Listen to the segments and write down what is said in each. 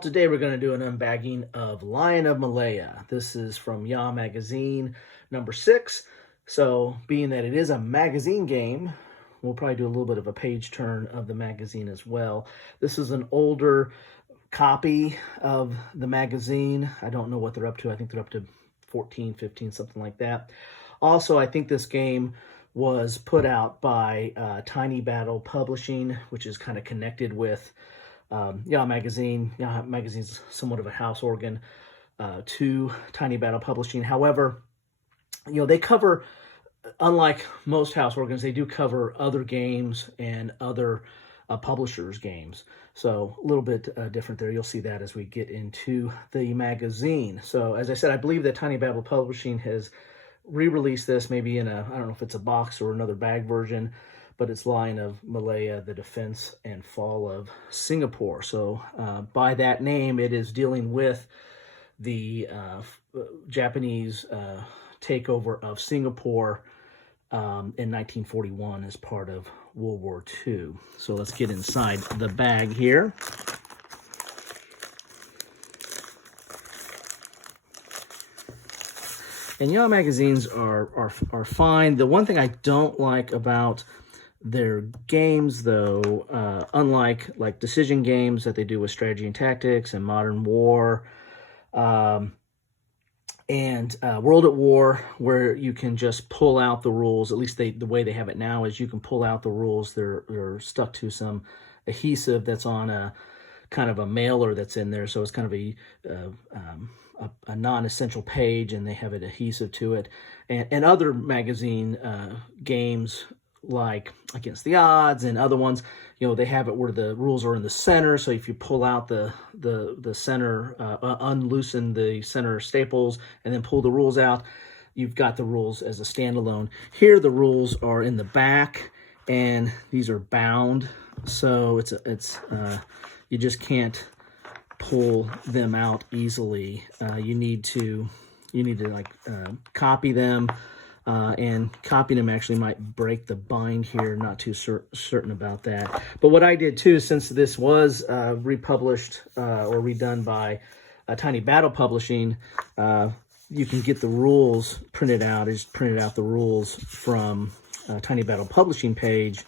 today we're going to do an unbagging of Lion of Malaya. This is from Yaah magazine, number 6. So, being that it is a magazine game, we'll probably do a little bit of a page turn of the magazine as well. This is an older copy of the magazine. I don't know what they're up to. I think they're up to 14, 15, something like that. Also, I think this game was put out by Tiny Battle Publishing, which is kind of connected with Yaah magazine. Yaah magazine is somewhat of a house organ to Tiny Battle Publishing. However, they cover, unlike most house organs, they do cover other games and other publishers' games. So a little bit different there. You'll see that as we get into the magazine. So as I said, I believe that Tiny Battle Publishing has re-released this maybe in a, I don't know if it's a box or another bag version, but it's Lion of Malaya, the Defense and Fall of Singapore. So by that name, it is dealing with the Japanese takeover of Singapore in 1941 as part of World War II. So let's get inside the bag here. And Yaah magazines are fine. The one thing I don't like about their games, though, unlike like decision games that they do with Strategy and Tactics and Modern War, and World at War, where you can just pull out the rules. At least the way they have it now is you can pull out the rules. They're stuck to some adhesive that's on a kind of a mailer that's in there, so it's kind of a non-essential page, and they have an adhesive to it. And other magazine games like Against the Odds and other ones, they have it where the rules are in the center. So if you pull out the center, unloosen the center staples, and then pull the rules out, you've got the rules as a standalone. Here, the rules are in the back, and these are bound. So it's you just can't pull them out easily. You need to like copy them. And copying them actually might break the bind here. Not too certain about that. But what I did too, since this was republished or redone by Tiny Battle Publishing, you can get the rules printed out. I just printed out the rules from Tiny Battle Publishing page,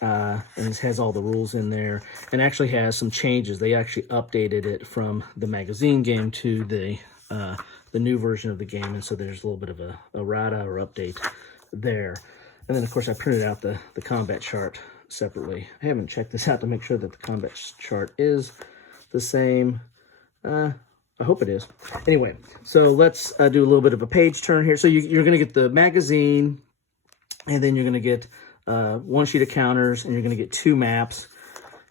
and it has all the rules in there, and actually has some changes. They actually updated it from the magazine game to the new version of the game, and so there's a little bit of a errata or update there. And then, of course, I printed out the combat chart separately. I haven't checked this out to make sure that the combat chart is the same. I hope it is. Anyway, so let's do a little bit of a page turn here. So you're going to get the magazine, and then you're going to get one sheet of counters, and you're going to get 2 maps.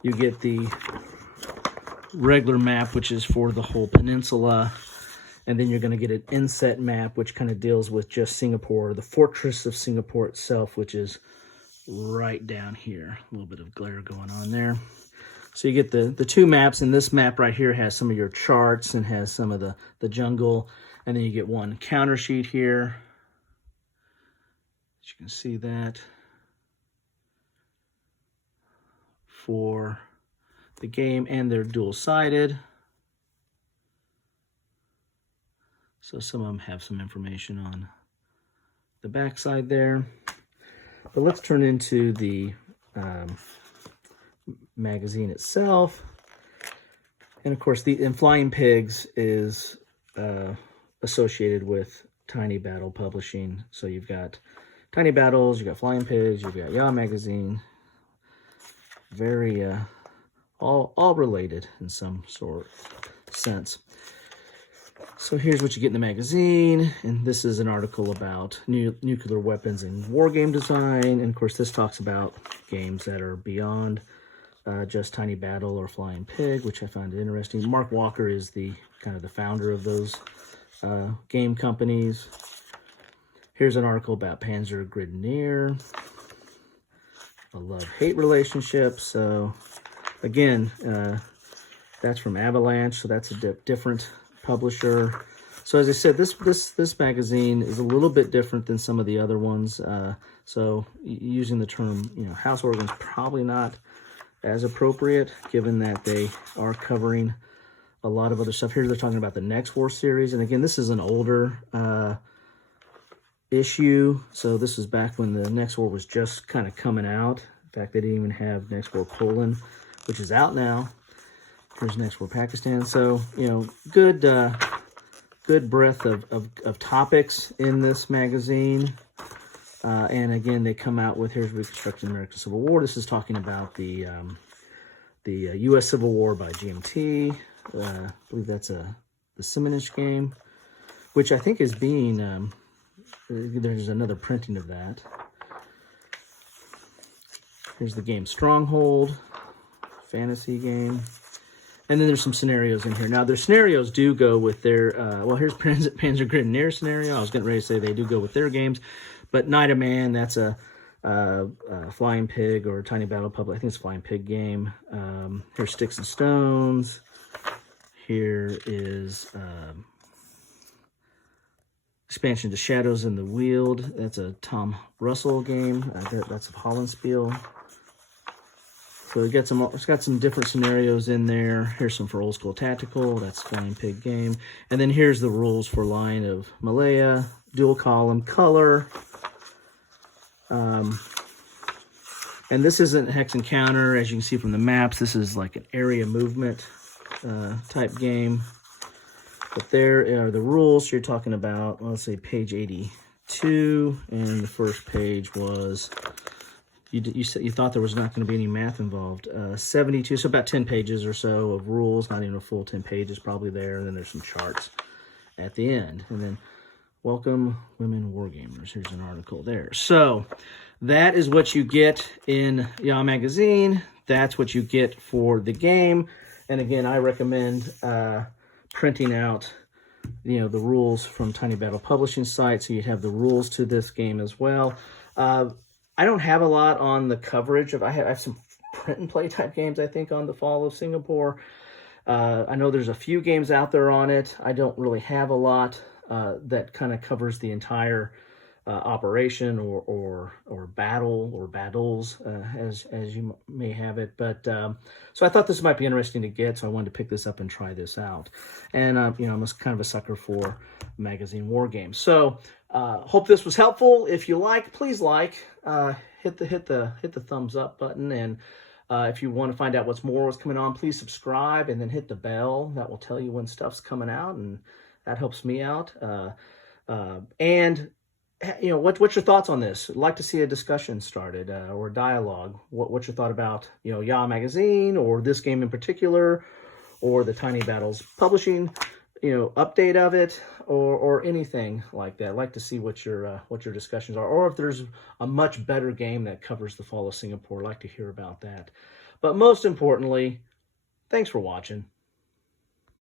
You get the regular map, which is for the whole peninsula. And then you're going to get an inset map, which kind of deals with just Singapore, the fortress of Singapore itself, which is right down here. A little bit of glare going on there. So you get the 2 maps, and this map right here has some of your charts and has some of the jungle. And then you get 1 counter sheet here. As you can see that. For the game, and they're dual-sided. So some of them have some information on the backside there. But let's turn into the magazine itself. And of course, and Flying Pigs is associated with Tiny Battle Publishing. So you've got Tiny Battles, you've got Flying Pigs, you've got Yaah magazine. Very, all related in some sort of sense. So here's what you get in the magazine, and this is an article about nuclear weapons and war game design. And of course, this talks about games that are beyond just Tiny Battle or Flying Pig, which I find interesting. Mark Walker is the kind of the founder of those game companies. Here's an article about Panzer Grenadier, a love-hate relationship. So again, that's from Avalanche, so that's a different publisher. So as I said, this magazine is a little bit different than some of the other ones. So using the term, house organ is probably not as appropriate, given that they are covering a lot of other stuff. Here they're talking about the Next War series. And again, this is an older issue. So this is back when the Next War was just kind of coming out. In fact, they didn't even have Next War Poland, which is out now. Here's Next War Pakistan. So, you know, good breadth of topics in this magazine. And again, they come out with, here's Reconstructing the American Civil War. This is talking about the U.S. Civil War by GMT. I believe that's the Simonish game, which I think is being, there's another printing of that. Here's the game Stronghold, fantasy game. And then there's some scenarios in here. Now, their scenarios do go with their, well, here's Panzer Grenadier scenario. I was getting ready to say they do go with their games. But Knight of Man, that's a Flying Pig or Tiny Battle Public. I think it's a Flying Pig game. Here's Sticks and Stones. Here is Expansion to Shadows in the Wield. That's a Tom Russell game. That's a Hollandspiel. So it's got some different scenarios in there. Here's some for Old School Tactical. That's Flying Pig game. And then here's the rules for Line of Malaya, dual column, color. And this isn't Hex Encounter, as you can see from the maps. This is like an area movement type game. But there are the rules. So you're talking about, let's say, page 82, and the first page was. You thought there was not going to be any math involved. 72, so about 10 pages or so of rules, not even a full 10 pages probably there. And then there's some charts at the end. And then, Welcome Women Wargamers. Here's an article there. So that is what you get in Yaah Magazine. That's what you get for the game. And again, I recommend printing out, you know, the rules from Tiny Battle Publishing site, so you have the rules to this game as well. I don't have a lot on the coverage of. I have some print and play type games, I think, on the Fall of Singapore. I know there's a few games out there on it. I don't really have a lot that kind of covers the entire operation or battle or battles as you may have it. But so I thought this might be interesting to get, so I wanted to pick this up and try this out. And you know, I'm kind of a sucker for magazine war games. So hope this was helpful. If you like, please hit the thumbs up button, and if you want to find out what's coming on, please subscribe and then hit the bell. That will tell you when stuff's coming out, and that helps me out. And you know, what's your thoughts on this? I'd like to see a discussion started or a dialogue. What's your thought about, you know, Yaah Magazine or this game in particular, or the Tiny Battles Publishing, you know, update of it, or anything like that. I'd like to see what your discussions are, or if there's a much better game that covers the Fall of Singapore. I'd like to hear about that. But most importantly, thanks for watching.